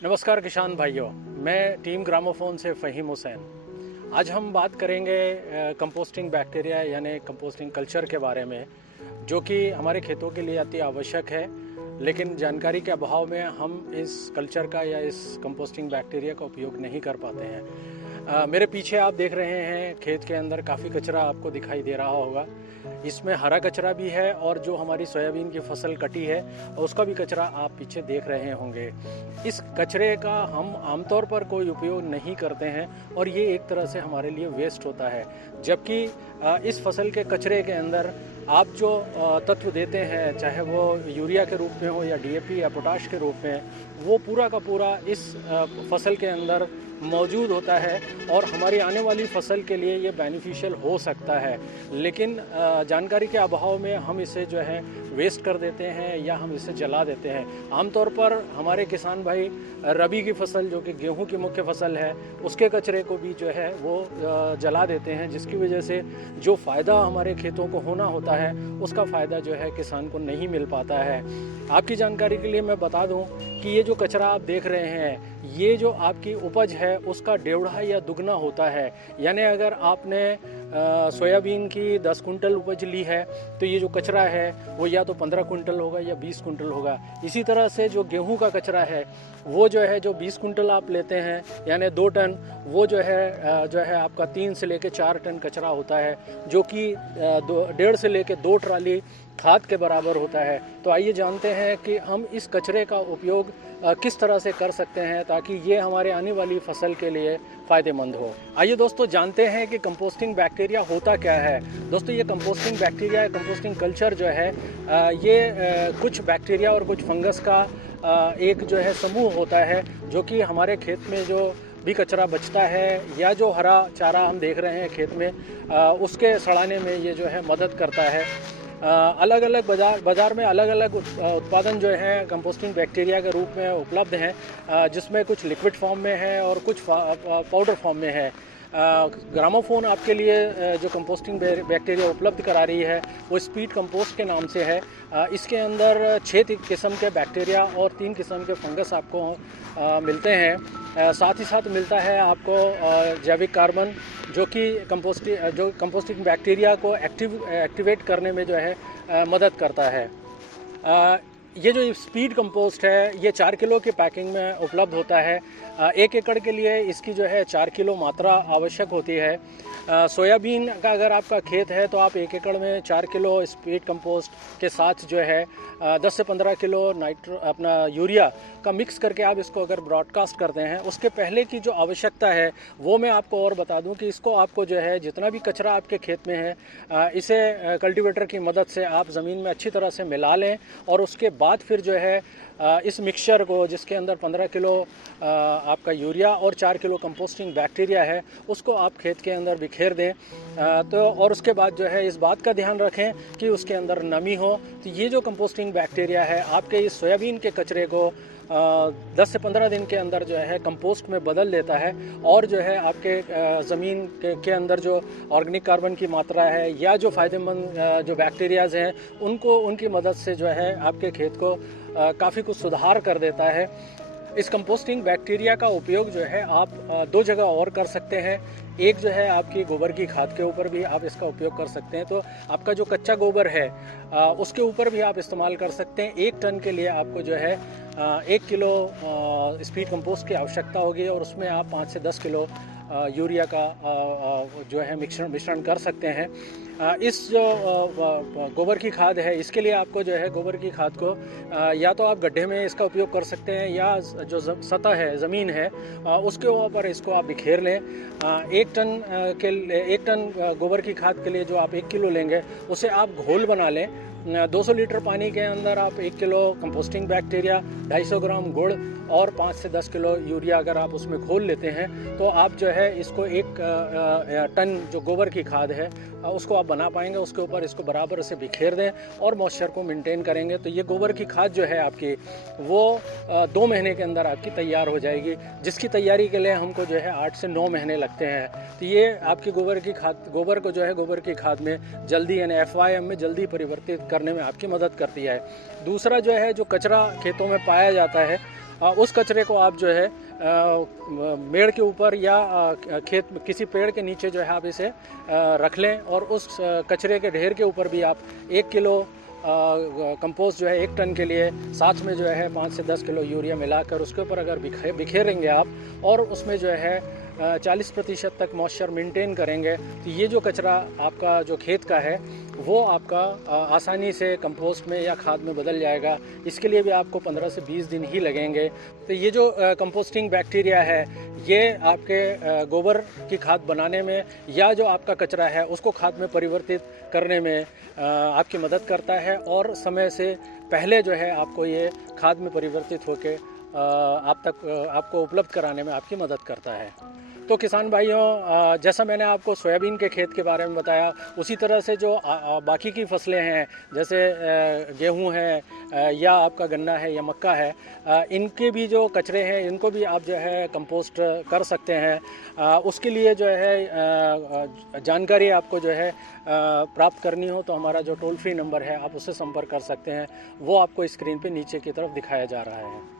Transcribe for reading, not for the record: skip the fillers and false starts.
नमस्कार किसान भाइयों, मैं टीम ग्रामोफोन से फ़हीम हुसैन। आज हम बात करेंगे कंपोस्टिंग बैक्टीरिया यानी कंपोस्टिंग कल्चर के बारे में, जो कि हमारे खेतों के लिए अति आवश्यक है। लेकिन जानकारी के अभाव में हम इस कल्चर का या इस कंपोस्टिंग बैक्टीरिया का उपयोग नहीं कर पाते हैं। मेरे पीछे आप देख रहे हैं खेत के अंदर काफ़ी कचरा आपको दिखाई दे रहा होगा। इसमें हरा कचरा भी है और जो हमारी सोयाबीन की फसल कटी है उसका भी कचरा आप पीछे देख रहे होंगे। इस कचरे का हम आमतौर पर कोई उपयोग नहीं करते हैं और ये एक तरह से हमारे लिए वेस्ट होता है। जबकि इस फसल के कचरे के अंदर आप जो तत्व देते हैं, चाहे वो यूरिया के रूप में हो या डीएपी या पोटाश के रूप में, वो पूरा का पूरा इस फसल के अंदर मौजूद होता है और हमारी आने वाली फसल के लिए ये बेनिफिशियल हो सकता है। लेकिन जानकारी के अभाव में हम इसे जो है वेस्ट कर देते हैं या हम इसे जला देते हैं। आमतौर पर हमारे किसान भाई रबी की फसल, जो कि गेहूं की मुख्य फसल है, उसके कचरे को भी जो है वो जला देते हैं, जिसकी वजह से जो फ़ायदा हमारे खेतों को होना होता है उसका फ़ायदा जो है किसान को नहीं मिल पाता है। आपकी जानकारी के लिए मैं बता दूं कि ये जो कचरा आप देख रहे हैं, ये जो आपकी उपज है उसका डेढ़ा या दुगना होता है। यानी अगर आपने सोयाबीन की 10 कुंटल उपज ली है तो ये जो कचरा है वो या तो 15 कुंटल होगा या 20 कुंटल होगा। इसी तरह से जो गेहूं का कचरा है वो जो है, जो 20 कुंटल आप लेते हैं यानी 2 टन, वो जो है आपका 3 से लेकर 4 टन कचरा होता है, जो कि 1.5 से लेकर 2 ट्राली खाद के बराबर होता है। तो आइए जानते हैं कि हम इस कचरे का उपयोग किस तरह से कर सकते हैं ताकि ये हमारे आने वाली फसल के लिए फ़ायदेमंद हो। आइए दोस्तों जानते हैं कि कंपोस्टिंग बैक्टीरिया होता क्या है। दोस्तों ये कंपोस्टिंग बैक्टीरिया, कंपोस्टिंग कल्चर जो है, ये कुछ बैक्टीरिया और कुछ फंगस का एक जो है समूह होता है, जो कि हमारे खेत में जो भी कचरा बचता है या जो हरा चारा हम देख रहे हैं खेत में, उसके सड़ाने में ये जो है मदद करता है। अलग अलग बाज़ार में अलग अलग उत्पादन जो है कंपोस्टिंग बैक्टीरिया के रूप में उपलब्ध हैं, जिसमें कुछ लिक्विड फॉर्म में है और कुछ पाउडर फॉर्म में है। ग्रामोफोन आपके लिए जो कंपोस्टिंग बैक्टीरिया उपलब्ध करा रही है वो स्पीड कंपोस्ट के नाम से है। इसके अंदर 6 किस्म के बैक्टीरिया और 3 किस्म के फंगस आपको मिलते हैं। साथ ही साथ मिलता है आपको जैविक कार्बन, जो कि कंपोस्टिंग बैक्टीरिया को एक्टिवेट करने में जो है मदद करता है। ये जो स्पीड कंपोस्ट है ये 4 किलो की पैकिंग में उपलब्ध होता है। 1 एकड़ के लिए इसकी जो है 4 किलो मात्रा आवश्यक होती है। सोयाबीन का अगर आपका खेत है तो आप 1 एकड़ में 4 किलो स्पीड कंपोस्ट के साथ जो है 10 से 15 किलो यूरिया का मिक्स करके आप इसको अगर ब्रॉडकास्ट करते हैं। उसके पहले की जो आवश्यकता है वो मैं आपको और बता दूं कि इसको आपको जो है जितना भी कचरा आपके खेत में है, इसे कल्टीवेटर की मदद से आप ज़मीन में अच्छी तरह से मिला लें और उसके बाद फिर जो है इस मिक्सचर को, जिसके अंदर 15 किलो आपका यूरिया और 4 किलो कंपोस्टिंग बैक्टीरिया है, उसको आप खेत के अंदर बिखेर दें। तो और उसके बाद जो है इस बात का ध्यान रखें कि उसके अंदर नमी हो। तो ये जो कंपोस्टिंग बैक्टीरिया है आपके इस सोयाबीन के कचरे को 10 से 15 दिन के अंदर जो है कंपोस्ट में बदल देता है और जो है आपके ज़मीन के अंदर जो ऑर्गेनिक कार्बन की मात्रा है या जो फ़ायदेमंद जो बैक्टीरियाज़ हैं उनकी मदद से जो है आपके खेत को काफ़ी कुछ सुधार कर देता है। इस कंपोस्टिंग बैक्टीरिया का उपयोग जो है आप 2 जगह और कर सकते हैं। एक जो है आपकी गोबर की खाद के ऊपर भी आप इसका उपयोग कर सकते हैं। तो आपका जो कच्चा गोबर है उसके ऊपर भी आप इस्तेमाल कर सकते हैं। 1 टन के लिए आपको जो है 1 किलो स्पीड कंपोस्ट की आवश्यकता होगी और उसमें आप 5 से 10 किलो यूरिया का जो है मिश्रण कर सकते हैं। इस जो गोबर की खाद है, इसके लिए आपको जो है गोबर की खाद को या तो आप गड्ढे में इसका उपयोग कर सकते हैं या जो सतह है, ज़मीन है, उसके ऊपर इसको आप बिखेर लें। 1 टन गोबर की खाद के लिए जो आप 1 किलो लेंगे उसे आप घोल बना लें। 200 लीटर पानी के अंदर आप 1 किलो कंपोस्टिंग बैक्टीरिया, 250 ग्राम गुड़ और 5 से 10 किलो यूरिया अगर आप उसमें घोल लेते हैं तो आप जो है इसको 1 टन जो गोबर की खाद है उसको आप बना पाएंगे। उसके ऊपर इसको बराबर से बिखेर दें और मॉइस्चर को मेंटेन करेंगे तो ये गोबर की खाद जो है आपकी वो 2 महीने के अंदर आपकी तैयार हो जाएगी, जिसकी तैयारी के लिए हमको जो है 8 से 9 महीने लगते हैं। तो ये आपकी गोबर को जो है गोबर की खाद में जल्दी यानी FYM में जल्दी परिवर्तित करने में आपकी मदद करती है। दूसरा जो है जो कचरा खेतों में पाया जाता है उस कचरे को आप जो है मेड़ के ऊपर या खेत किसी पेड़ के नीचे जो है आप इसे रख लें, और उस कचरे के ढेर के ऊपर भी आप 1 किलो कंपोस्ट जो है 1 टन के लिए, साथ में जो है 5 से 10 किलो यूरिया मिलाकर उसके ऊपर अगर बिखेरेंगे आप और उसमें जो है 40% तक मॉइस्चर मेंटेन करेंगे, तो ये जो कचरा आपका जो खेत का है वो आपका आसानी से कंपोस्ट में या खाद में बदल जाएगा। इसके लिए भी आपको 15 से 20 दिन ही लगेंगे। तो ये जो कंपोस्टिंग बैक्टीरिया है ये आपके गोबर की खाद बनाने में या जो आपका कचरा है उसको खाद में परिवर्तित करने में आपकी मदद करता है, और समय से पहले जो है आपको ये खाद में परिवर्तित होकर आपको उपलब्ध कराने में आपकी मदद करता है। तो किसान भाइयों, जैसा मैंने आपको सोयाबीन के खेत के बारे में बताया, उसी तरह से जो बाकी की फसलें हैं जैसे गेहूं है या आपका गन्ना है या मक्का है, इनके भी जो कचरे हैं इनको भी आप जो है कंपोस्ट कर सकते हैं। उसके लिए जो है जानकारी आपको जो है प्राप्त करनी हो तो हमारा जो टोल फ्री नंबर है आप उससे संपर्क कर सकते हैं। वो आपको स्क्रीन पे नीचे की तरफ दिखाया जा रहा है।